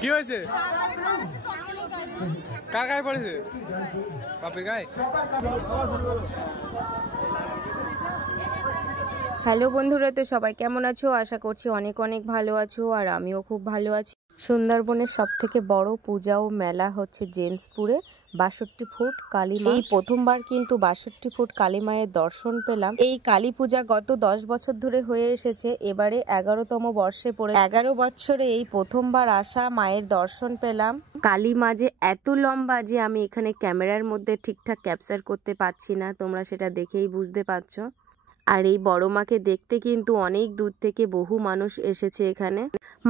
কি হয়েছে? কার গায়ে পড়েছে? বাপের গায়ে? হ্যালো বন্ধুরা, তো সবাই কেমন আছো? আশা করছি অনেক অনেক ভালো আছো, আর আমিও খুব ভালো আছি। সুন্দরবনের সবথেকে বড় পূজা ও মেলা হচ্ছে জেমসপুরে 62 ফুট কালী মা। এই প্রথমবার কিন্তু 62 ফুট কালী মায়ের দর্শন পেলাম। এই কালী পূজা গত 10 বছর ধরে হয়ে এসেছে, এবারে 11তম বর্ষে পড়ে। 11 বছরে এই প্রথমবার আসা মায়ের দর্শন পেলাম। কালী মা যে এত লম্বা যে আমি এখানে ক্যামেরার মধ্যে ঠিকঠাক ক্যাপচার করতে পারছি না, তোমরা সেটা দেখেই বুঝতে পারছো। আর এই বড় মাকে দেখতে কিন্তু অনেক দূর থেকে বহু মানুষ এসেছে এখানে।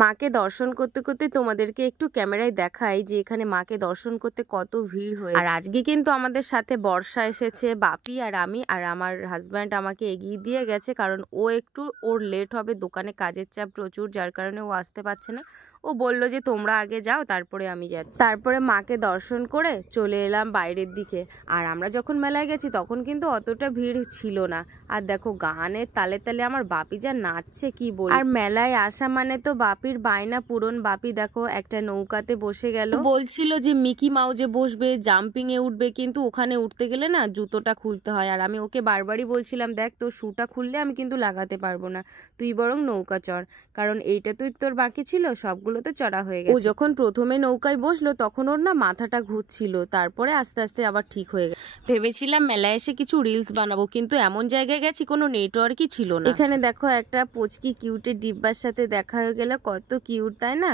মাকে দর্শন করতে করতে তোমাদেরকে একটু ক্যামেরায় দেখাই যে এখানে মাকে দর্শন করতে কত ভিড় হয়েছে। আর আজকে কিন্তু আমাদের সাথে বর্ষা এসেছে, বাপি আর আমি, আর আমার হাজব্যান্ড আমাকে এগিয়ে দিয়ে গেছে, কারণ ও একটু ওর লেট হবে, দোকানে কাজের চাপ প্রচুর, যার কারণে ও আসতে পারছে না। ও বলল যে তোমরা আগে যাও, তারপরে আমি যাচ্ছি। তারপরে মাকে দর্শন করে চলে এলাম বাইরের দিকে। আর আমরা যখন মেলায় গেছি তখন কিন্তু অতটা ভিড় ছিল না। আর দেখো গানের তালে তালে আমার বাপি যা নাচছে কি বল। আর মেলায় আসা মানে তো বাপির বায়না পূরণ। বাপি দেখো একটা নৌকাতে বসে গেল, বলছিল যে মিকি মাউজে বসবে, জাম্পিং এ উঠবে, কিন্তু ওখানে উঠতে গেলে না জুতোটা খুলতে হয়। আর আমি ওকে বারবারই বলছিলাম, দেখ তোর শুটা খুললে আমি কিন্তু লাগাতে পারবো না, তুই বরং নৌকা চড়, কারণ এইটা তুই তোর বাকি ছিল, সবগুলো তো চড়া হয়ে গেছে। ও যখন প্রথমে নৌকায় বসলো তখন ওর না মাথাটা ঘুরছিল, তারপরে আস্তে আস্তে আবার ঠিক হয়ে গেল। ভেবেছিলাম মেলায় এসে কিছু রিলস বানাবো, কিন্তু এমন জায়গায় গেছি কোনো নেটওয়ার্কই ছিল না। এখানে দেখো একটা পুচকি কিউটের ডিব্বার সাথে দেখা হয়ে গেল, কত কিউট তাই না?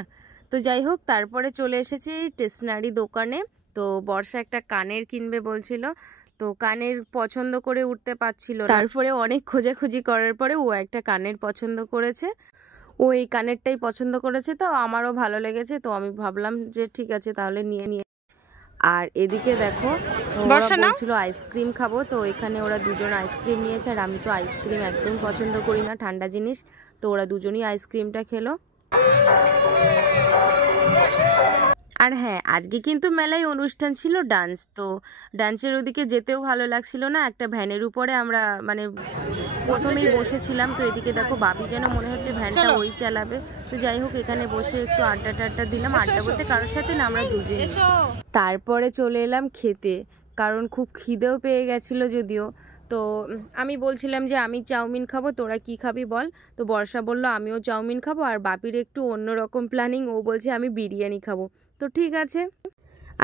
তো যাই হোক, তারপরে চলে এসেছি স্টেশনারি দোকানে। তো বর্ষা একটা কানের কিনবে বলছিল, তো কানের পছন্দ করে উঠতে পারছিল না। তারপরে অনেক খোঁজাখুঁজি করার পরে ও একটা কানের পছন্দ করেছে। ও এই কানেরটাই পছন্দ করেছে, তো আমারও ভালো লেগেছে, তো আমি ভাবলাম যে ঠিক আছে তাহলে নিয়ে নিয়ে। আর এদিকে দেখো বলছিল আইসক্রিম খাবো, তো এখানে ওরা দুজন আইসক্রিম নিয়েছে, আর আমি তো আইসক্রিম একদম পছন্দ করি না, ঠান্ডা জিনিস, তো ওরা দুজনই আইসক্রিমটা খেলো। আর হ্যাঁ, আজকে কিন্তু মেলায় অনুষ্ঠান ছিল ডান্স, তো ডান্সের ওদিকে যেতেও ভালো লাগছিল না। একটা ভ্যানের উপরে আমরা মানে প্রথমেই বসেছিলাম, তো এদিকে দেখো বাবি যেন মনে হচ্ছে ভ্যানটা ওই চালাবে। তো যাই হোক, এখানে বসে একটু আড্ডা টাড্ডা দিলাম, আড্ডা বলতে কারোর সাথে না, আমরা দুজন। তারপরে চলে এলাম খেতে, কারণ খুব খিদেও পেয়ে গেছিলো যদিও। তো আমি বলছিলাম যে আমি চাউমিন খাবো, তোরা কি খাবি বল? তো বর্ষা বলল আমিও চাউমিন খাবো, আর বাপির একটু অন্যরকম প্ল্যানিং, ও বলছে আমি বিরিয়ানি খাবো। তো ঠিক আছে।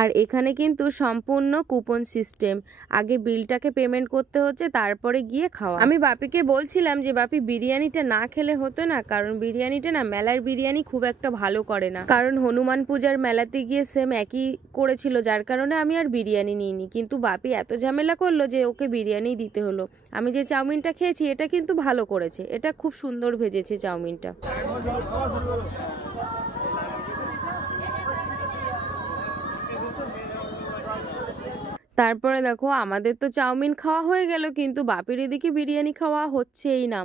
আর এখানে কিন্তু সম্পূর্ণ কুপন সিস্টেম, আগে বিলটাকে পেমেন্ট করতে হচ্ছে, তারপরে গিয়ে খাওয়া। আমি বাপিকে বলছিলাম যে বাপি বিরিয়ানিটা না খেলে হতো না, কারণ বিরিয়ানিটা না, মেলার বিরিয়ানি খুব একটা ভালো করে না, কারণ হনুমান পূজার মেলাতে গিয়ে সেম একই করেছিল, যার কারণে আমি আর বিরিয়ানি নিইনি। কিন্তু বাপি এত ঝামেলা করলো যে ওকে বিরিয়ানি দিতে হলো। আমি যে চাউমিনটা খেয়েছি এটা কিন্তু ভালো করেছে, এটা খুব সুন্দর ভেজেছে চাউমিনটা। তারপরে দেখো আমাদের তো চাউমিন খাওয়া হয়ে গেল, কিন্তু বাপির এদিকে বিরিয়ানি খাওয়া হচ্ছেই না।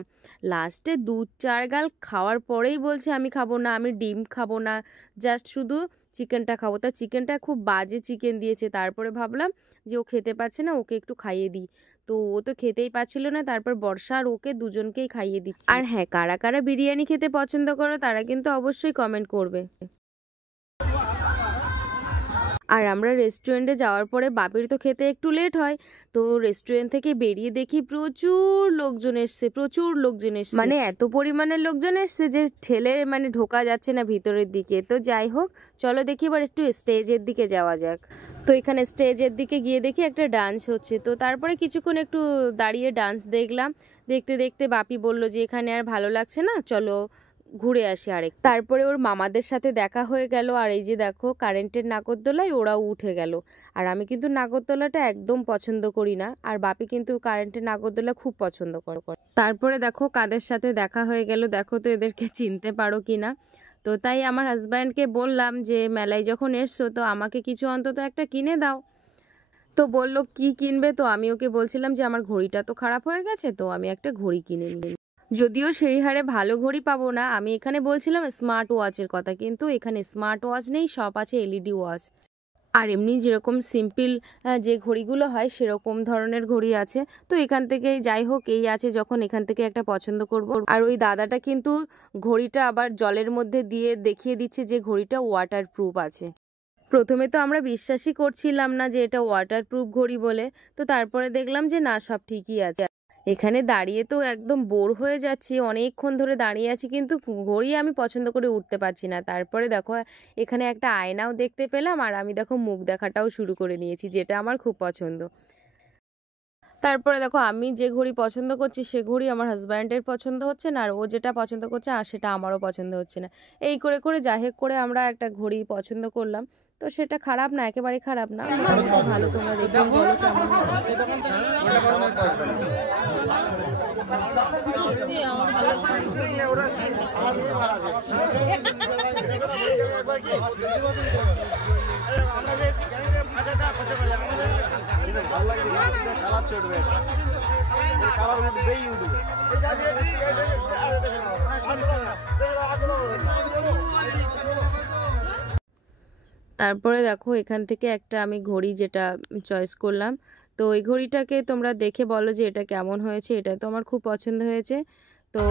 লাস্টে 2-4 গাল খাওয়ার পরেই বলছে আমি খাবো না, আমি ডিম খাবো না, জাস্ট শুধু চিকেনটা খাবো। তা চিকেনটা খুব বাজে চিকেন দিয়েছে। তারপরে ভাবলাম যে ও খেতে পারছে না, ওকে একটু খাইয়ে দিই, তো ও তো খেতেই পাচ্ছিল না। তারপর বর্ষা আর ওকে দুজনকেই খাইয়ে দিচ্ছি। আর হ্যাঁ, কারা কারা বিরিয়ানি খেতে পছন্দ করো তারা কিন্তু অবশ্যই কমেন্ট করবে। আর আমরা রেস্টুরেন্টে যাওয়ার পরে বাপির তো খেতে একটু লেট হয়, তো রেস্টুরেন্ট থেকে বেরিয়ে দেখি প্রচুর লোকজন এসছে, মানে এত পরিমাণের লোকজন এসছে যে ঠেলে মানে ঢোকা যাচ্ছে না ভিতরের দিকে। তো যাই হোক, চলো দেখি এবার একটু স্টেজের দিকে যাওয়া যাক। তো এখানে স্টেজের দিকে গিয়ে দেখি একটা ডান্স হচ্ছে, তো তারপরে কিছুক্ষণ একটু দাঁড়িয়ে ডান্স দেখলাম। দেখতে দেখতে বাপি বলল যে এখানে আর ভালো লাগছে না, চলো ঘুরে আসি আরেক। তারপরে ওর মামাদের সাথে দেখা হয়ে গেল, আর এই যে দেখো কারেন্টের নাগরদোলায় ওরাও উঠে গেল। আর আমি কিন্তু নাগরদোলাটা একদম পছন্দ করি না, আর বাপি কিন্তু কারেন্টের নাগরদোলা খুব পছন্দ করে। তারপরে দেখো কাদের সাথে দেখা হয়ে গেল, দেখো তো এদেরকে চিনতে পারো কিনা। তো তাই আমার হাজব্যান্ডকে বললাম যে মেলায় যখন এসছো তো আমাকে কিছু অন্তত একটা কিনে দাও। তো বললো কি কিনবে, তো আমি ওকে বলছিলাম যে আমার ঘড়িটা তো খারাপ হয়ে গেছে, তো আমি একটা ঘড়ি কিনে নিই। যদিও সেই হারে ভালো ঘড়ি পাবো না, আমি এখানে বলছিলাম স্মার্ট ওয়াচের কথা, কিন্তু এখানে স্মার্ট ওয়াচ নেই, সব আছে এলইডি ওয়াচ। আর এমনি যেরকম সিম্পল যে ঘড়িগুলো হয় সেরকম ধরনের ঘড়ি আছে। তো এখান থেকে যাই হোক এই আছে, যখন এখান থেকে একটা পছন্দ করব। আর ওই দাদাটা কিন্তু ঘড়িটা আবার জলের মধ্যে দিয়ে দেখিয়ে দিচ্ছে যে ঘড়িটা ওয়াটার প্রুফ আছে। প্রথমে তো আমরা বিশ্বাসই করছিলাম না যে এটা ওয়াটারপ্রুফ ঘড়ি বলে, তো তারপরে দেখলাম যে না, সব ঠিকই আছে। এখানে দাঁড়িয়ে তো একদম বোর হয়ে যাচ্ছি, অনেকক্ষণ ধরে দাঁড়িয়ে আছি কিন্তু ঘড়ি আমি পছন্দ করে উঠতে পারছি না। তারপরে দেখো এখানে একটা আয়নাও দেখতে পেলাম, আর আমি দেখো মুখ দেখাটাও শুরু করে নিয়েছি, যেটা আমার খুব পছন্দ। তারপরে দেখো আমি যে ঘড়ি পছন্দ করছি সে ঘড়ি আমার হাজব্যান্ডের পছন্দ হচ্ছে না, আর ও যেটা পছন্দ করছে আর সেটা আমারও পছন্দ হচ্ছে না। এই করে করে যাহেক করে আমরা একটা ঘড়ি পছন্দ করলাম। তো সেটা খারাপ না, একেবারে খারাপ না, ভালো। তোমরা দেখে বলো কেমন। তারপরে দেখো এখান থেকে একটা আমি ঘড়ি যেটা চয়েস করলাম, তো এই ঘড়িটাকে তোমরা দেখে বলো যে এটা কেমন হয়েছে। এটা তো আমার খুব পছন্দ হয়েছে। তো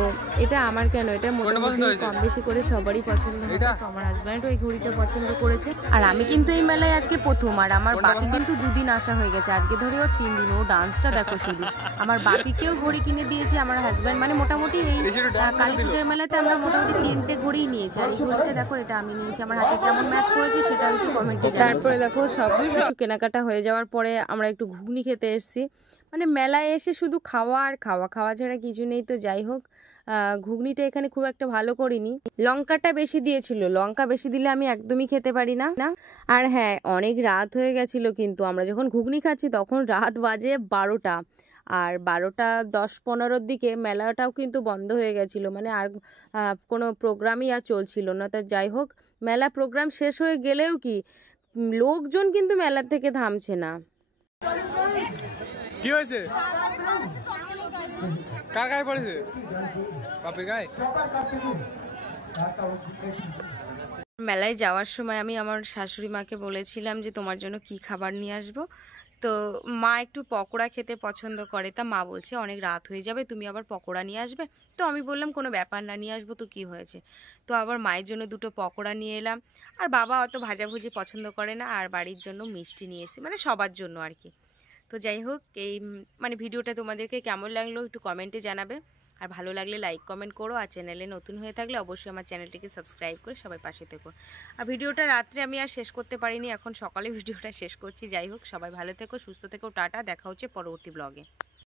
এটা আমার কেন, এটা মোটামুটি কম বেশি করে সবারই পছন্দ হয়। তো আমার হাজব্যান্ডও এই ঘড়িটা পছন্দ করেছে। আর আমি কিন্তু এই মেলায় আজকে প্রথম, আর আমার বাপি কিন্তু 2 দিন আসা হয়ে গেছে, আজকে ধরে ও 3 দিন। ও ডান্সটা দেখো শুধু। আমার বাপিকেও ঘড়ি কিনে দিয়েছে আমার হাজব্যান্ড, মানে মোটামুটি এই কালী পূজার মেলাতে আমরা মোটামুটি 3টে ঘড়িই নিয়েছি। আর এই ঘড়িটা দেখো এটা আমি নিয়েছি, আমার হাতে কেমন ম্যাচ করেছে সেটা একটু কমেন্টে জানাও। তারপরে দেখো সব কিছু কেনাকাটা হয়ে যাওয়ার পরে আমরা একটু ঘুগনি খেতে এসেছি। মানে মেলায় এসে শুধু খাওয়া আর খাওয়া, খাওয়া ছাড়া কিছু নেই। তো যাই হোক, ঘুগনিটা এখানে খুব একটা ভালো করিনি, লঙ্কাটা বেশি দিয়েছিল। লঙ্কা বেশি দিলে আমি একদমই খেতে পারি না। আর হ্যাঁ, অনেক রাত হয়ে গেছিল, কিন্তু আমরা যখন ঘুগনি খাচ্ছি তখন রাত বাজে 12টা। আর 12টা 10-15 দিকে মেলাটাও কিন্তু বন্ধ হয়ে গেছিলো, মানে আর কোনো প্রোগ্রামই আর চলছিল না। তা যাই হোক, মেলা প্রোগ্রাম শেষ হয়ে গেলেও কি লোকজন কিন্তু মেলা থেকে থামছে না। কি হয়েছে? কার গায়ে পড়েছে? বাপের গায়ে? মেলায় যাওয়ার সময় আমি আমার শাশুড়ি মাকে বলেছিলাম যে তোমার জন্য কি খাবার নিয়ে আসবো। তো মা একটু পকোড়া খেতে পছন্দ করে, তা মা বলছে অনেক রাত হয়ে যাবে, তুমি আবার পকোড়া নিয়ে আসবে। তো আমি বললাম কোনো ব্যাপার না, নিয়ে আসবো তো কি হয়েছে। তো আবার মায়ের জন্য 2টো পকোড়া নিয়ে এলাম। আর বাবা অত ভাজাভুজি পছন্দ করে না, আর বাড়ির জন্য মিষ্টি নিয়ে এসেছি, মানে সবার জন্য আর কি। তো যাই হোক, এই মানে ভিডিওটা তোমাদেরকে কেমন লাগলো একটু কমেন্টে জানাবে। আর ভালো লাগলে লাইক কমেন্ট করো, আর চ্যানেলে নতুন হয়ে থাকলে অবশ্যই আমার চ্যানেলটিকে সাবস্ক্রাইব করে সবাই পাশে থেকো। আর ভিডিওটা রাত্রে আমি আর শেষ করতে পারিনি, এখন সকালে ভিডিওটা শেষ করছি। যাই হোক, সবাই ভালো থেকো, সুস্থ থেকো, টাটা, দেখা হচ্ছে পরবর্তী ব্লগে।